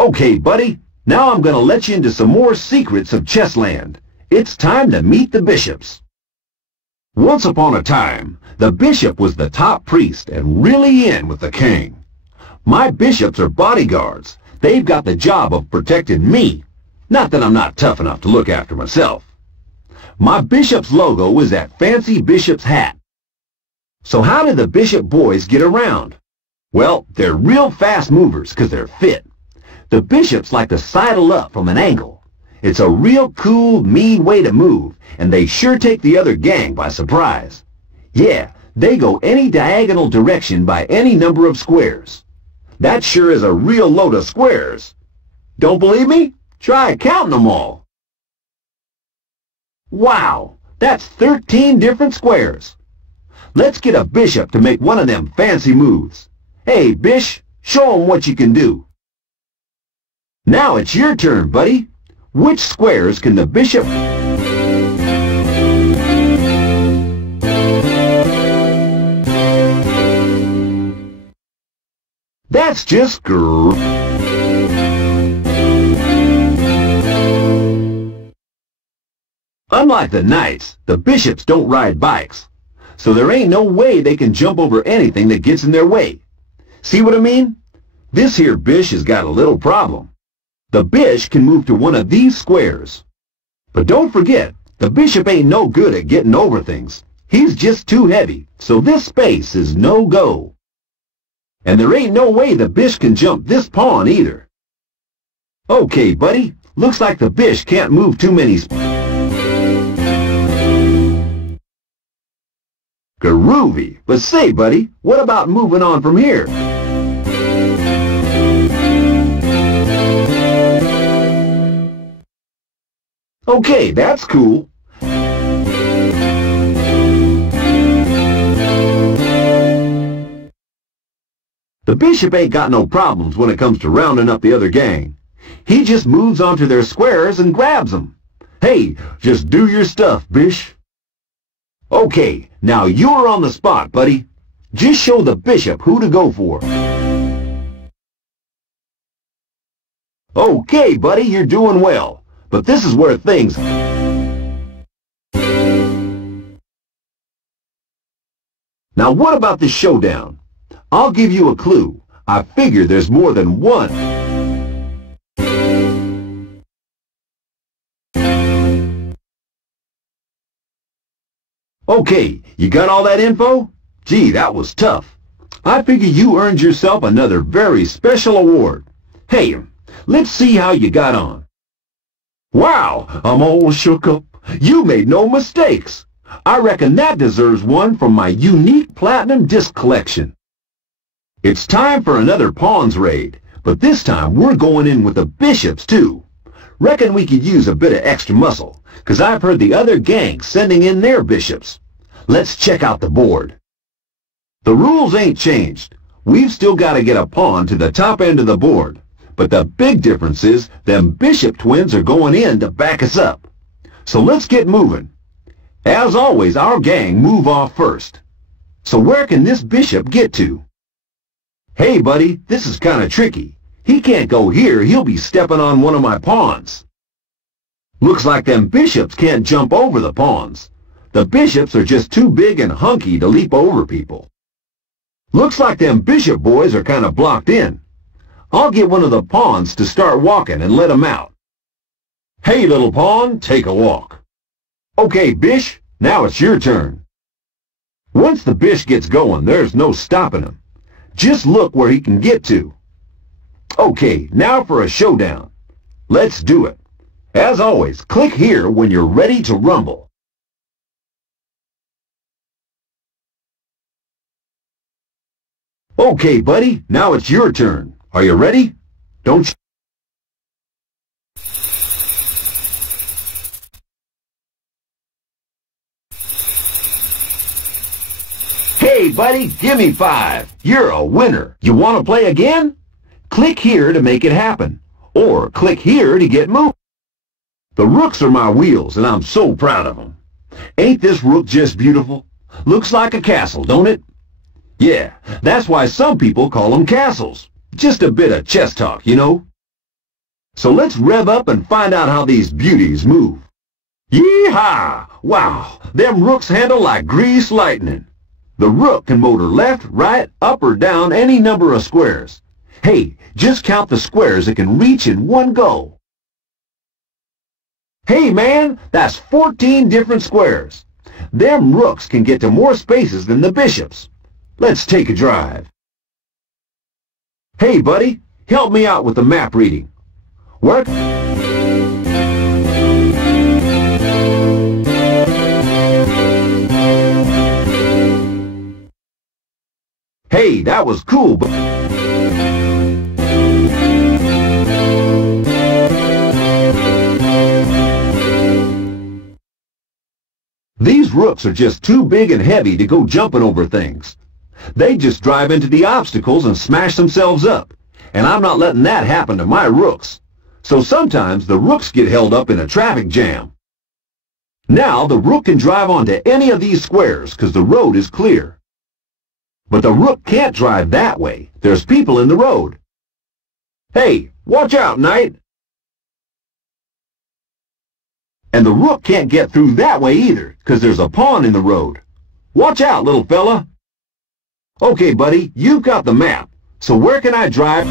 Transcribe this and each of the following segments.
Okay, buddy, now I'm gonna let you into some more secrets of Chessland. It's time to meet the bishops. Once upon a time, the bishop was the top priest and really in with the king. My bishops are bodyguards. They've got the job of protecting me. Not that I'm not tough enough to look after myself. My bishop's logo is that fancy bishop's hat. So how did the bishop boys get around? Well, they're real fast movers because they're fit. The bishops like to sidle up from an angle. It's a real cool, mean way to move, and they sure take the other gang by surprise. Yeah, they go any diagonal direction by any number of squares. That sure is a real load of squares. Don't believe me? Try counting them all. Wow, that's 13 different squares. Let's get a bishop to make one of them fancy moves. Hey, Bish, show 'em what you can do. Now it's your turn, buddy. Which squares can the bishop... That's just grrr. Unlike the knights, the bishops don't ride bikes, so there ain't no way they can jump over anything that gets in their way. See what I mean? This here bish has got a little problem. The bish can move to one of these squares. But don't forget, the bishop ain't no good at getting over things. He's just too heavy, so this space is no-go. And there ain't no way the bish can jump this pawn either. Okay, buddy, looks like the bish can't move too many Groovy. But say, buddy, what about moving on from here? Okay, that's cool. The bishop ain't got no problems when it comes to rounding up the other gang. He just moves onto their squares and grabs them. Hey, just do your stuff, bish. Okay, now you're on the spot, buddy. Just show the bishop who to go for. Okay, buddy, you're doing well. But this is where things... Now what about this showdown? I'll give you a clue. I figure there's more than one. Okay, you got all that info? Gee, that was tough. I figure you earned yourself another very special award. Hey, let's see how you got on. Wow, I'm all shook up. You made no mistakes. I reckon that deserves one from my unique platinum disc collection. It's time for another pawns raid, but this time we're going in with the bishops too. Reckon we could use a bit of extra muscle, 'cause I've heard the other gangs sending in their bishops. Let's check out the board. The rules ain't changed. We've still got to get a pawn to the top end of the board. But the big difference is them bishop twins are going in to back us up. So let's get moving. As always, our gang move off first. So where can this bishop get to? Hey, buddy, this is kind of tricky. He can't go here. He'll be stepping on one of my pawns. Looks like them bishops can't jump over the pawns. The bishops are just too big and hunky to leap over people. Looks like them bishop boys are kind of blocked in. I'll get one of the pawns to start walking and let him out. Hey, little pawn, take a walk. Okay, bish, now it's your turn. Once the bish gets going, there's no stopping him. Just look where he can get to. Okay, now for a showdown. Let's do it. As always, click here when you're ready to rumble. Okay, buddy, now it's your turn. Are you ready? Don't you... Hey, buddy, give me 5. You're a winner. You want to play again? Click here to make it happen. Or click here to get moving. The rooks are my wheels, and I'm so proud of them. Ain't this rook just beautiful? Looks like a castle, don't it? Yeah, that's why some people call them castles. Just a bit of chess talk, you know. So let's rev up and find out how these beauties move. Yee-haw! Wow, them Rooks handle like greased lightning. The Rook can motor left, right, up or down any number of squares. Hey, just count the squares it can reach in one go. Hey man, that's 14 different squares. Them Rooks can get to more spaces than the bishops. Let's take a drive. Hey buddy, help me out with the map reading. Work? Hey, that was cool, but these Rooks are just too big and heavy to go jumping over things. They just drive into the obstacles and smash themselves up. And I'm not letting that happen to my Rooks. So sometimes the Rooks get held up in a traffic jam. Now the Rook can drive onto any of these squares because the road is clear. But the Rook can't drive that way. There's people in the road. Hey, watch out, Knight! And the Rook can't get through that way either, because there's a pawn in the road. Watch out, little fella! Okay, buddy, you've got the map. So where can I drive?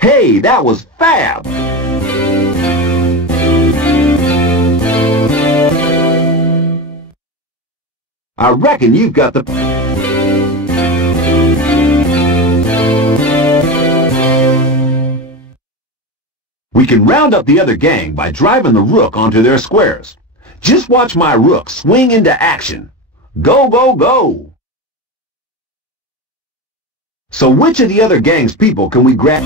Hey, that was fab! I reckon you've got the... We can round up the other gang by driving the Rook onto their squares. Just watch my Rook swing into action. Go, go, go! So which of the other gang's people can we grab?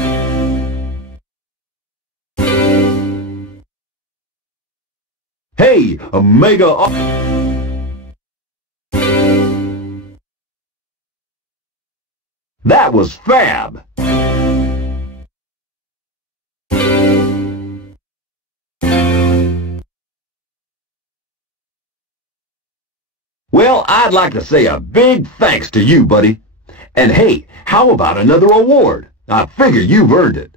Hey, Omega... That was fab! Well, I'd like to say a big thanks to you, buddy. And hey, how about another award? I figure you've earned it.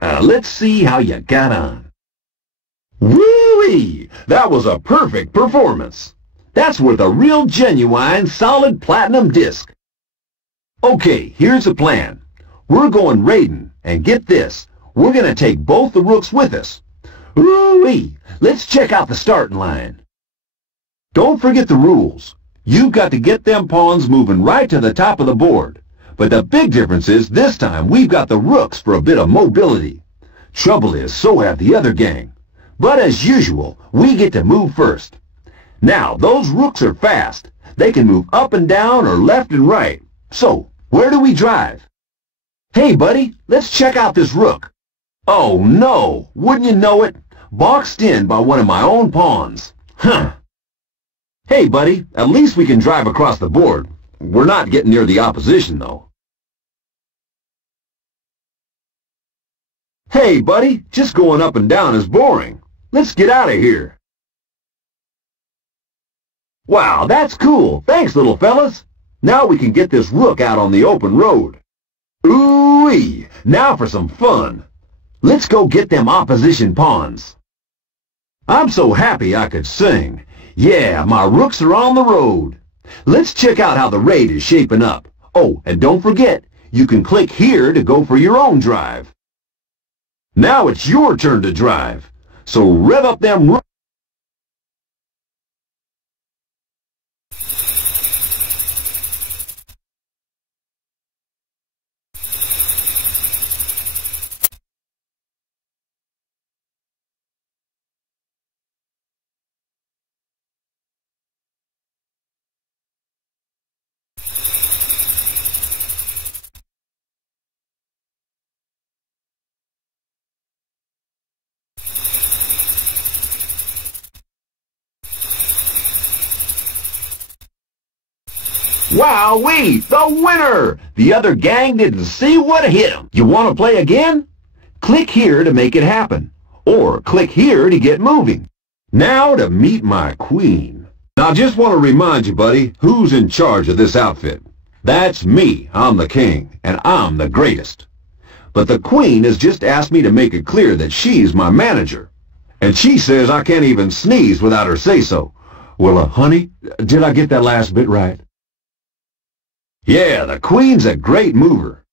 Let's see how you got on. Woo-wee! That was a perfect performance. That's worth a real genuine solid platinum disc. Okay, here's the plan. We're going raiding, and get this, we're going to take both the Rooks with us. Ooh-wee! Let's check out the starting line. Don't forget the rules. You've got to get them pawns moving right to the top of the board. But the big difference is this time we've got the Rooks for a bit of mobility. Trouble is, so have the other gang. But as usual, we get to move first. Now, those Rooks are fast. They can move up and down or left and right. So, where do we drive? Hey, buddy, let's check out this Rook. Oh, no! Wouldn't you know it? Boxed in by one of my own pawns. Huh. Hey, buddy, at least we can drive across the board. We're not getting near the opposition, though. Hey, buddy, just going up and down is boring. Let's get out of here. Wow, that's cool. Thanks, little fellas. Now we can get this Rook out on the open road. Ooh-wee! Now for some fun. Let's go get them opposition pawns. I'm so happy I could sing. Yeah, my Rooks are on the road. Let's check out how the raid is shaping up. Oh, and don't forget, you can click here to go for your own drive. Now it's your turn to drive. So rev up them Rooks. Wowee! The winner! The other gang didn't see what hit them. You want to play again? Click here to make it happen. Or click here to get moving. Now to meet my queen. Now I just want to remind you, buddy, who's in charge of this outfit. That's me. I'm the king, and I'm the greatest. But the queen has just asked me to make it clear that she's my manager. And she says I can't even sneeze without her say-so. Well, honey, did I get that last bit right? Yeah, the queen's a great mover.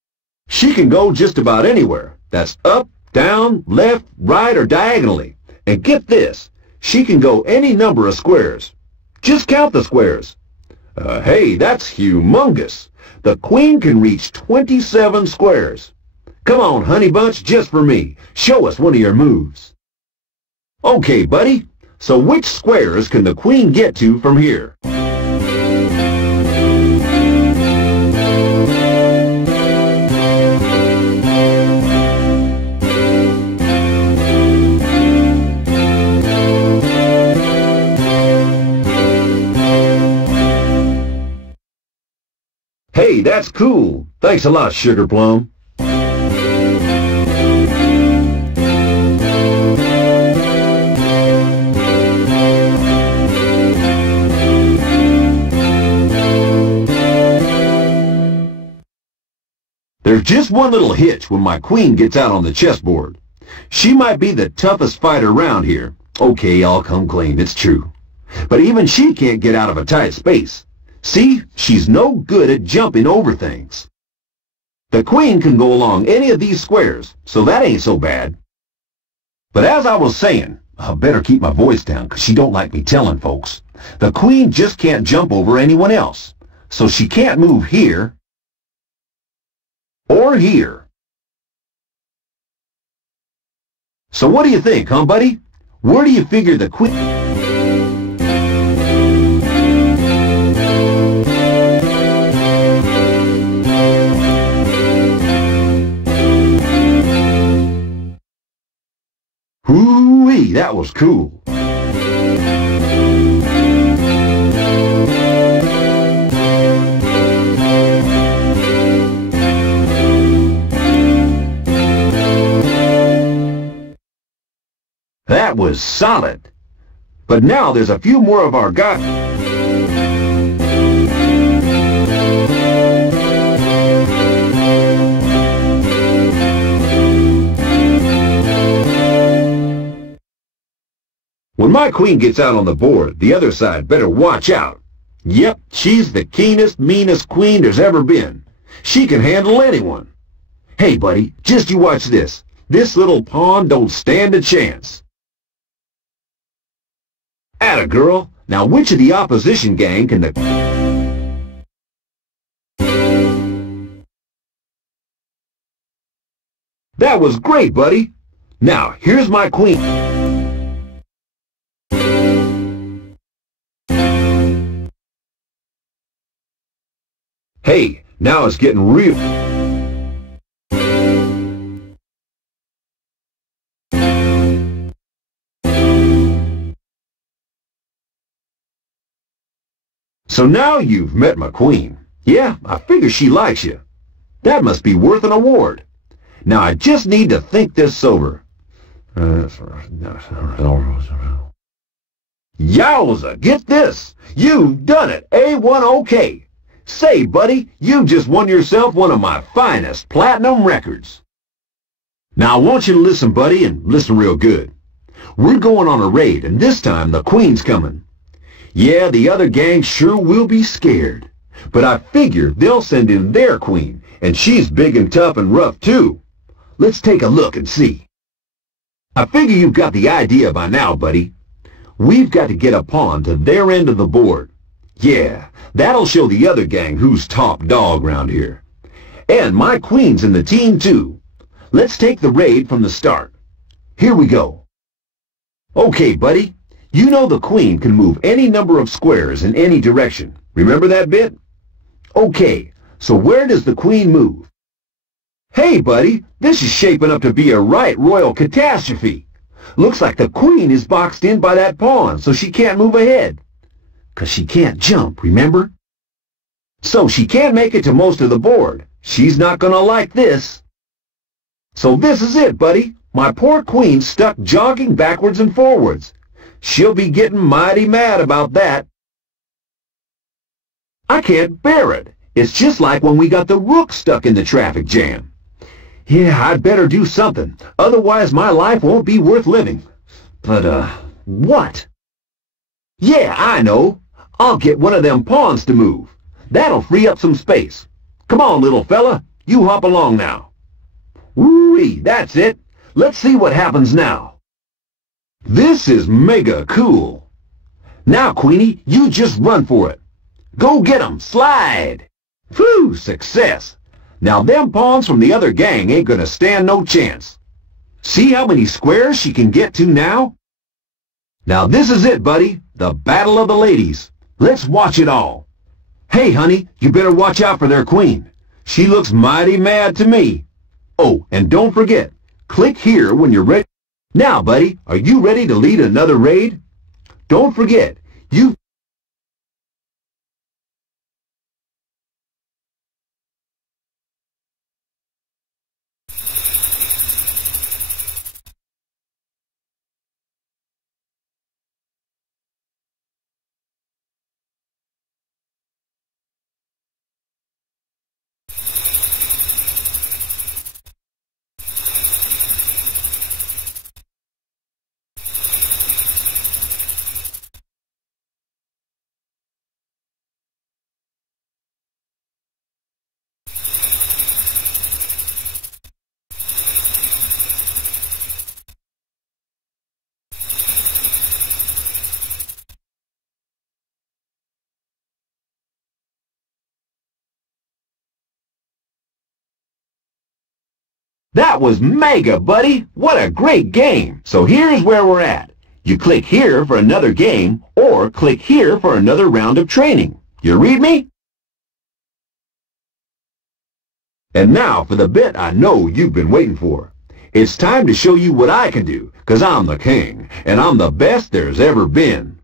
She can go just about anywhere. That's up, down, left, right, or diagonally. And get this, she can go any number of squares. Just count the squares. Hey, that's humongous. The queen can reach 27 squares. Come on, honey bunch, just for me. Show us one of your moves. Okay, buddy. So which squares can the queen get to from here? Hey, that's cool. Thanks a lot, Sugar Plum. There's just one little hitch when my queen gets out on the chessboard. She might be the toughest fighter around here. Okay, I'll come clean, it's true. But even she can't get out of a tight space. See, she's no good at jumping over things. The queen can go along any of these squares, so that ain't so bad. But as I was saying, I better keep my voice down because she don't like me telling folks. The queen just can't jump over anyone else, so she can't move here or here. So what do you think, huh, buddy? Where do you figure the queen... Hoo-wee, that was cool. That was solid. But now there's a few more of our guys. When my queen gets out on the board, the other side better watch out. Yep, she's the keenest, meanest queen there's ever been. She can handle anyone. Hey, buddy, just you watch this. This little pawn don't stand a chance. Atta girl. Now which of the opposition gang can the... That was great, buddy. Now, here's my queen. Hey, now it's getting real. So now you've met my queen. Yeah, I figure she likes you. That must be worth an award. Now I just need to think this over. Yowza, get this. You've done it. A1 OK. Say, buddy, you've just won yourself one of my finest platinum records. Now I want you to listen, buddy, and listen real good. We're going on a raid, and this time the queen's coming. Yeah, the other gang sure will be scared. But I figure they'll send in their queen, and she's big and tough and rough too. Let's take a look and see. I figure you've got the idea by now, buddy. We've got to get a pawn to their end of the board. Yeah, that'll show the other gang who's top dog round here. And my queen's in the team too. Let's take the raid from the start. Here we go. Okay, buddy. You know the queen can move any number of squares in any direction. Remember that bit? Okay, so where does the queen move? Hey, buddy, this is shaping up to be a right royal catastrophe. Looks like the queen is boxed in by that pawn, so she can't move ahead. 'Cause she can't jump, remember? So she can't make it to most of the board. She's not gonna like this. So this is it, buddy. My poor queen's stuck jogging backwards and forwards. She'll be getting mighty mad about that. I can't bear it. It's just like when we got the Rooks stuck in the traffic jam. Yeah, I'd better do something. Otherwise my life won't be worth living. But, what? Yeah, I know. I'll get one of them pawns to move. That'll free up some space. Come on, little fella. You hop along now. Woo-wee, that's it. Let's see what happens now. This is mega cool. Now, Queenie, you just run for it. Go get 'em. Slide. Phew, success. Now them pawns from the other gang ain't gonna stand no chance. See how many squares she can get to now? Now this is it, buddy. The battle of the ladies. Let's watch it all. Hey, honey, you better watch out for their queen. She looks mighty mad to me. Oh, and don't forget, click here when you're ready. Now, buddy, are you ready to lead another raid? Don't forget, you... That was mega, buddy! What a great game! So here's where we're at. You click here for another game, or click here for another round of training. You read me? And now for the bit I know you've been waiting for. It's time to show you what I can do, 'cause I'm the king, and I'm the best there's ever been.